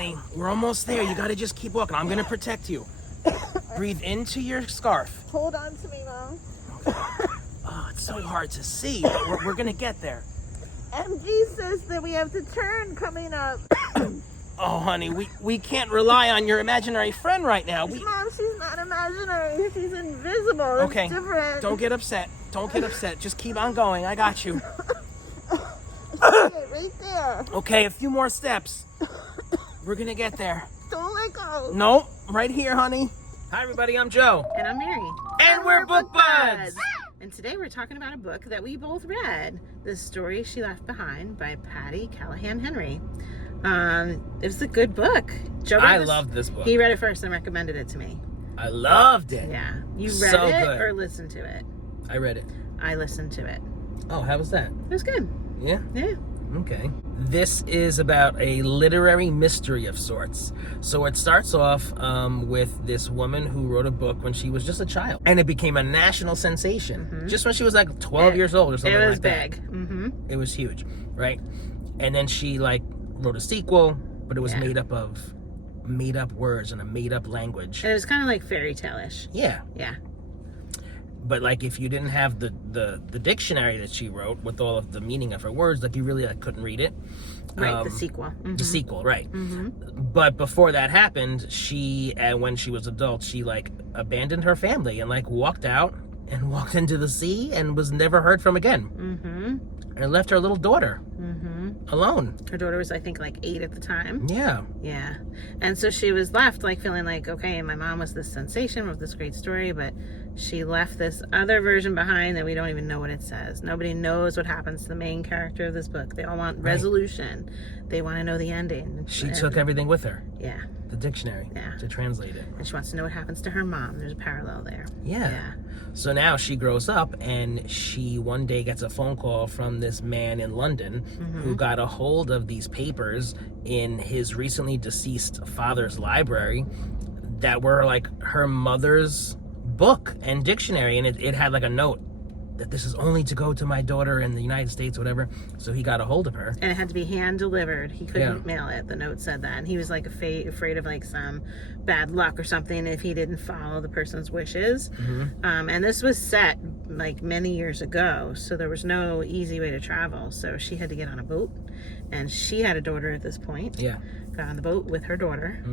honey. We're almost there. You gotta just keep walking. I'm gonna protect you. Breathe into your scarf. Hold on to me, Mom. Oh, it's so hard to see, but we're gonna get there. MG says that we have to turn coming up. Oh, honey, we can't rely on your imaginary friend right now. Mom, she's not imaginary. She's invisible. It's Okay, different. don't get upset. Don't get upset. Just keep on going. I got you. Right there. Okay, a few more steps. We're gonna get there. Don't let go. No, right here, honey. Hi, everybody. I'm Joe. And I'm Mary. And we're Book Buds. And today we're talking about a book that we both read, The Story She Left Behind by Patti Callahan Henry. It was a good book. Joe I loved this book. He read it first and recommended it to me. I loved it. Yeah. You read So it good. or listened to it? I read it. I listened to it. Oh, how was that? It was good. Yeah? Yeah. Okay. This is about a literary mystery of sorts. So it starts off with this woman who wrote a book when she was just a child. And it became a national sensation. Mm-hmm. Just when she was like 12 years old or something like that. It was big. Mm-hmm. It was huge, right? And then she wrote a sequel, but it was made up of made up words and a made up language. And it was kind of like fairy tale-ish. Yeah. Yeah. But if you didn't have the dictionary that she wrote with all of the meaning of her words, you really couldn't read it. Right, the sequel. Mm-hmm. The sequel, right. Mm-hmm. But before that happened, when she was adult, she abandoned her family and walked out and walked into the sea and was never heard from again. Mm-hmm. And left her little daughter alone. Her daughter was, I think, 8 at the time. Yeah. Yeah. And so she was left feeling okay, my mom was this sensation with this great story, but she left this other version behind that we don't even know what it says. Nobody knows what happens to the main character of this book. They all want resolution. They want to know the ending. She took everything with her. Yeah. The dictionary. Yeah. To translate it. And she wants to know what happens to her mom. There's a parallel there. Yeah. Yeah. So now she grows up and she one day gets a phone call from this man in London who got a hold of these papers in his recently deceased father's library that were her mother's book and dictionary, and it had a note that this is only to go to my daughter in the United States, whatever. So he got a hold of her. And it had to be hand delivered. He couldn't mail it. The note said that. And he was afraid of some bad luck or something if he didn't follow the person's wishes. And this was set many years ago. So there was no easy way to travel. So she had to get on a boat. And she had a daughter at this point. Yeah. Got on the boat with her daughter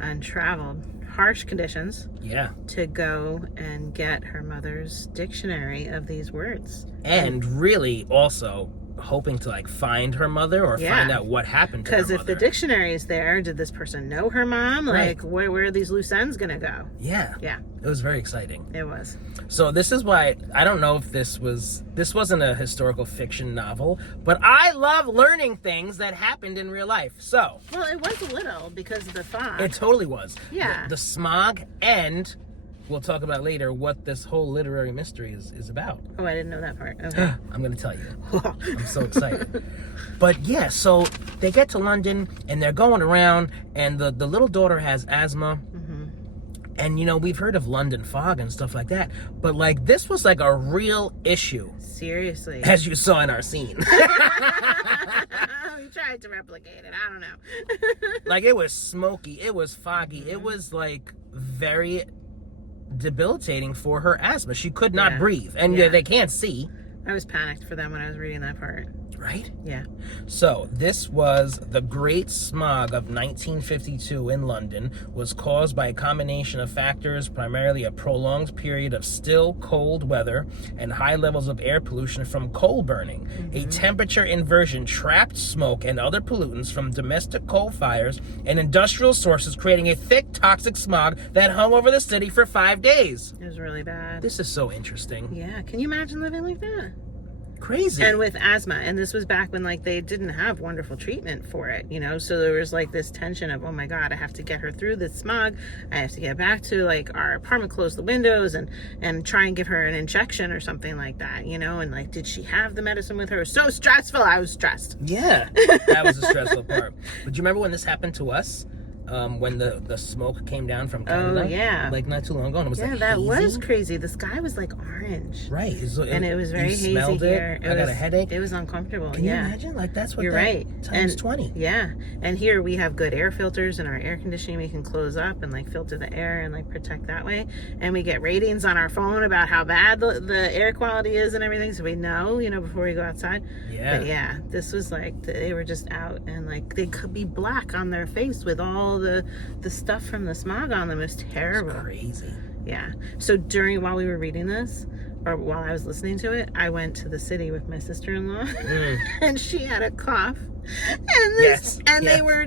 and traveled harsh conditions to go and get her mother's dictionary of these words. And really also hoping to find her mother or find out what happened to her mother. Because if the dictionary is there, did this person know her mom? Where are these loose ends gonna go? Yeah. Yeah. It was very exciting. It was. So this is why I don't know if this wasn't a historical fiction novel, but I love learning things that happened in real life. So Well, it was a little because of the fog. it totally was. Yeah. The smog, and we'll talk about later what this whole literary mystery is about. Oh, I didn't know that part. Okay. I'm going to tell you. I'm so excited. But yeah, so they get to London and they're going around, and the little daughter has asthma. And, we've heard of London fog and stuff like that. But, this was, a real issue. Seriously. As you saw in our scene. We tried to replicate it. I don't know. It was smoky. It was foggy. It was, very debilitating for her asthma. She could not breathe. And they can't see. I was panicked for them when I was reading that part. Right? Yeah. So, this was the Great Smog of 1952 in London, was caused by a combination of factors, primarily a prolonged period of still, cold weather and high levels of air pollution from coal burning. A temperature inversion trapped smoke and other pollutants from domestic coal fires and industrial sources, creating a thick, toxic smog that hung over the city for 5 days. It was really bad. This is so interesting. Yeah. Can you imagine living like that? Crazy. And with asthma, and this was back when they didn't have wonderful treatment for it, so there was this tension of, oh my god, I have to get her through this smog, I have to get back to our apartment, close the windows and try and give her an injection or something like that, and did she have the medicine with her? It was so stressful. I was stressed. Yeah, that was the stressful part. But do you remember when this happened to us? when the smoke came down from Canada. Oh, yeah. Like not too long ago. And it was like that hazy. was crazy. The sky was like orange. Right. And it was very you hazy smelled here. I got a headache. It was uncomfortable. Can you imagine? Like that's what You're right. Times 20. Yeah. And here we have good air filters in our air conditioning. We can close up and like filter the air and like protect that way. And we get ratings on our phone about how bad the air quality is and everything. So we know, before we go outside. Yeah. But yeah, this was like, they were just out and like they could be black on their face with all the stuff from the smog on them. Is terrible. It's crazy. Yeah. So while we were reading this, or while I was listening to it, I went to the city with my sister-in-law, and she had a cough, and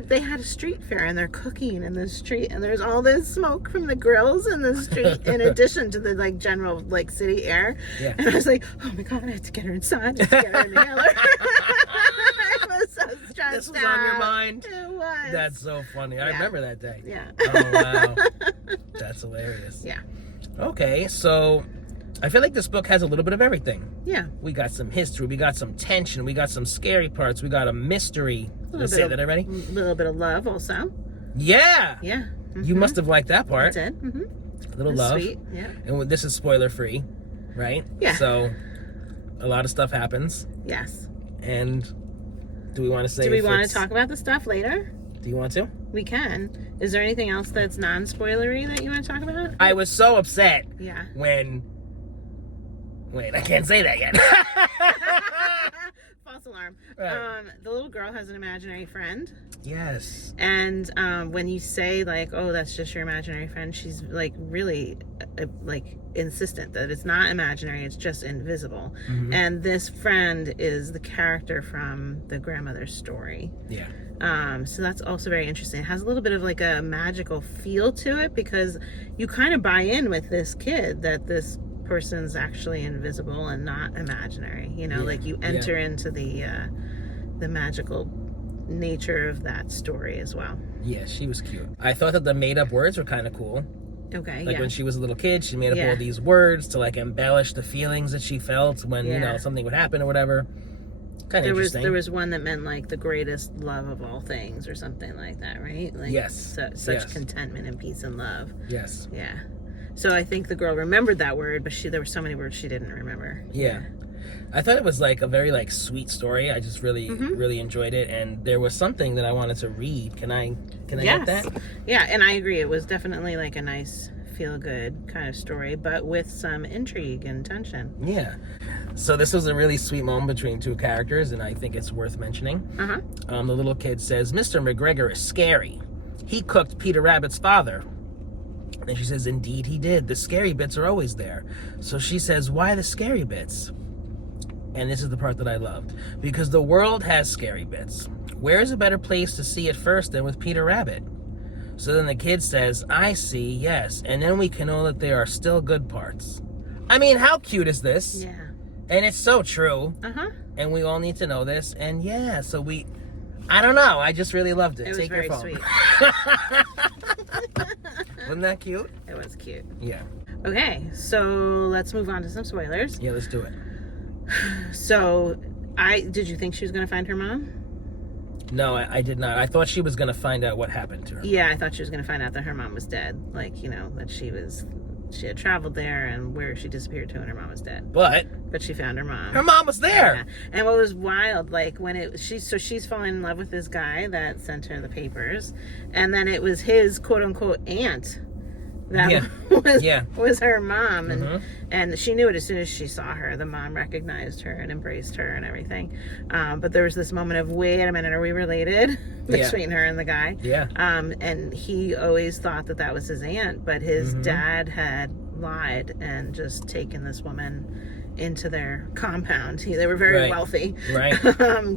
they had a street fair, and they're cooking in the street, and there's all this smoke from the grills in the street, in addition to the like general like city air. Yeah. And I was like, oh my god, I have to get her inside. I have to get her inhaler. I was so stressed out. This was on your mind. It was. That's so funny. I remember that day. Yeah. Oh wow. That's hilarious. Yeah. Okay, so I feel like this book has a little bit of everything. Yeah. We got some history, we got some tension, we got some scary parts, we got a mystery. Did I say that already? A little bit of love also. Yeah. Yeah. You must have liked that part. I did. A little love. Sweet. Yeah. And this is spoiler free, right? Yeah. So a lot of stuff happens. Yes. And do we want to say? Do we want to talk about the stuff later? Do you want to? We can. Is there anything else that's non-spoilery that you want to talk about? I was so upset. Yeah. When. Wait, I can't say that yet. False alarm. Right. The little girl has an imaginary friend. Yes. And when you say like, oh, that's just your imaginary friend, she's like really like insistent that it's not imaginary, it's just invisible. And this friend is the character from the grandmother's story. Yeah. So that's also very interesting. It has a little bit of like a magical feel to it because you kind of buy in with this kid that this person's actually invisible and not imaginary. Like you enter into the magical nature of that story as well. Yeah, she was cute. I thought that the made-up words were kind of cool. Okay. Like when she was a little kid, she made up all these words to like embellish the feelings that she felt when something would happen or whatever. Kind of interesting. There was one that meant like the greatest love of all things or something like that, right? Like, yes. Such contentment and peace and love. Yes. Yeah. So I think the girl remembered that word, but there were so many words she didn't remember. Yeah. I thought it was like a very like sweet story. I just really really enjoyed it, and there was something that I wanted to read. Can I get that? Yeah, and I agree. It was definitely like a nice feel good kind of story, but with some intrigue and tension. Yeah. So this was a really sweet moment between two characters, and I think it's worth mentioning. The little kid says, "Mr. McGregor is scary. He cooked Peter Rabbit's father." And she says, "Indeed he did. The scary bits are always there." So she says, "Why the scary bits?" And this is the part that I loved. "Because the world has scary bits. Where is a better place to see it first than with Peter Rabbit?" So then the kid says, "I see, yes. And then we can know that there are still good parts." I mean, how cute is this? Yeah. And it's so true. And we all need to know this. And yeah, so I don't know. I just really loved it. It was Take very your phone. sweet. Wasn't that cute? It was cute. Yeah. Okay, so let's move on to some spoilers. Yeah, let's do it. So, did you think she was going to find her mom? No, I did not. I thought she was going to find out what happened to her. Yeah, I thought she was going to find out that her mom was dead. Like, that she had traveled there and where she disappeared to and her mom was dead. But she found her mom. Her mom was there. Yeah. And what was wild, like when she's falling in love with this guy that sent her the papers, and then it was his quote unquote aunt that was her mom, and she knew it as soon as she saw her. The mom recognized her and embraced her and everything. But there was this moment of, wait a minute, are we related? Between her and the guy. Yeah. And he always thought that was his aunt, but his dad had lied and just taken this woman into their compound. They were very wealthy. Right.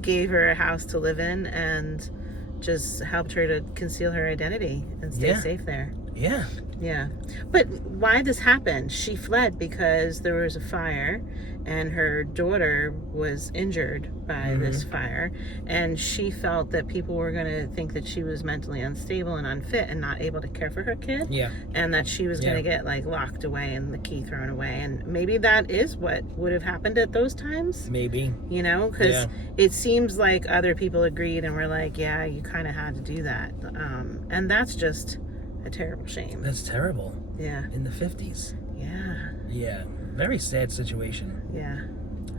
Gave her a house to live in and just helped her to conceal her identity and stay safe there. Yeah. Yeah. But why this happened? She fled because there was a fire and her daughter was injured by this fire, and she felt that people were going to think that she was mentally unstable and unfit and not able to care for her kid. Yeah. And that she was going to get like locked away and the key thrown away, and maybe that is what would have happened at those times. Maybe. You know, because it seems like other people agreed and were like, yeah, you kind of had to do that. And that's just a terrible shame. That's terrible. Yeah. In the 50s. Yeah. Yeah. Very sad situation. Yeah.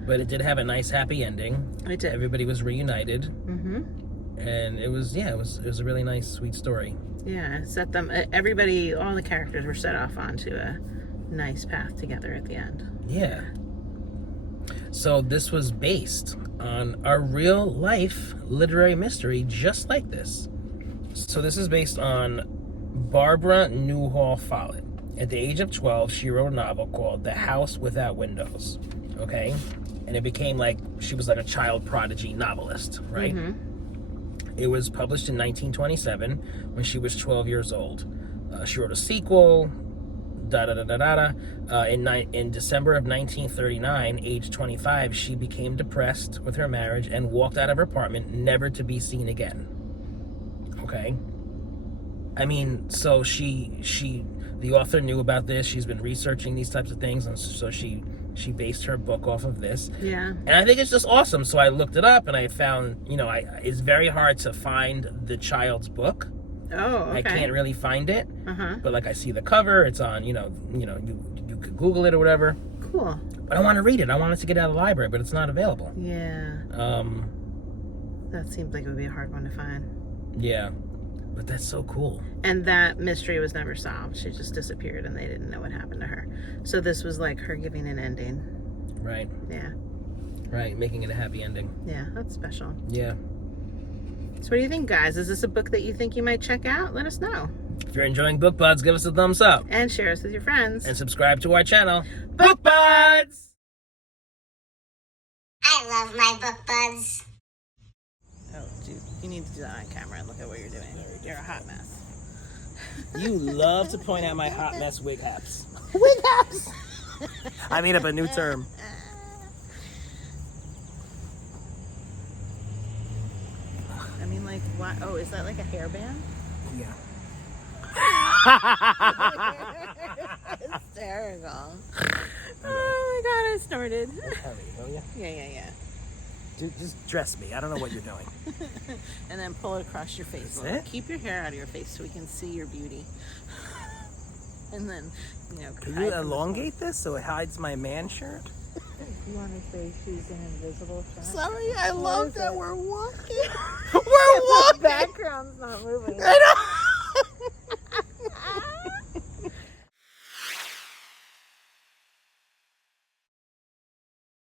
But it did have a nice happy ending. It did. Everybody was reunited. Mm-hmm. And it was a really nice, sweet story. Yeah. It set them, everybody, all the characters were set off onto a nice path together at the end. Yeah. So this was based on a real life literary mystery just like this. So this is based on Barbara Newhall Follett. At the age of 12, she wrote a novel called The House Without Windows. Okay? And it became like, she was like a child prodigy novelist, right? Mm-hmm. It was published in 1927 when she was 12 years old. She wrote a sequel, in December of 1939, age 25, she became depressed with her marriage and walked out of her apartment, never to be seen again. Okay? I mean, so the author knew about this. She's been researching these types of things, and so she based her book off of this. Yeah. And I think it's just awesome. So I looked it up, and I found, it's very hard to find the child's book. Oh, okay. I can't really find it. Uh-huh. But like I see the cover, it's on, you could Google it or whatever. Cool. But I want to read it. I want it to get out of the library, but it's not available. Yeah. That seems like it would be a hard one to find. Yeah. But that's so cool. And that mystery was never solved. She just disappeared and they didn't know what happened to her. So this was like her giving an ending. Right. Yeah. Right. Making it a happy ending. Yeah, that's special. Yeah. So what do you think, guys? Is this a book that you think you might check out? Let us know. If you're enjoying Book Buds, give us a thumbs up. And share us with your friends. And subscribe to our channel, Book Buds! I love my Book Buds. Oh, dude, you need to do that on camera and look at what you're doing. You're a hot mess. You love to point out my hot mess wig haps. Wig haps! I made up a new term. I mean, like, what? Oh, is that like a hairband? Yeah. Hysterical. Oh my god, I snorted. Yeah. Dude, just dress me. I don't know what you're doing. And then pull it across your face. That's it? Keep your hair out of your face so we can see your beauty. And then, Can you elongate this so it hides my man shirt? You want to say she's an invisible friend? Sorry, I love that we're walking. We're walking! The background's not moving. I know.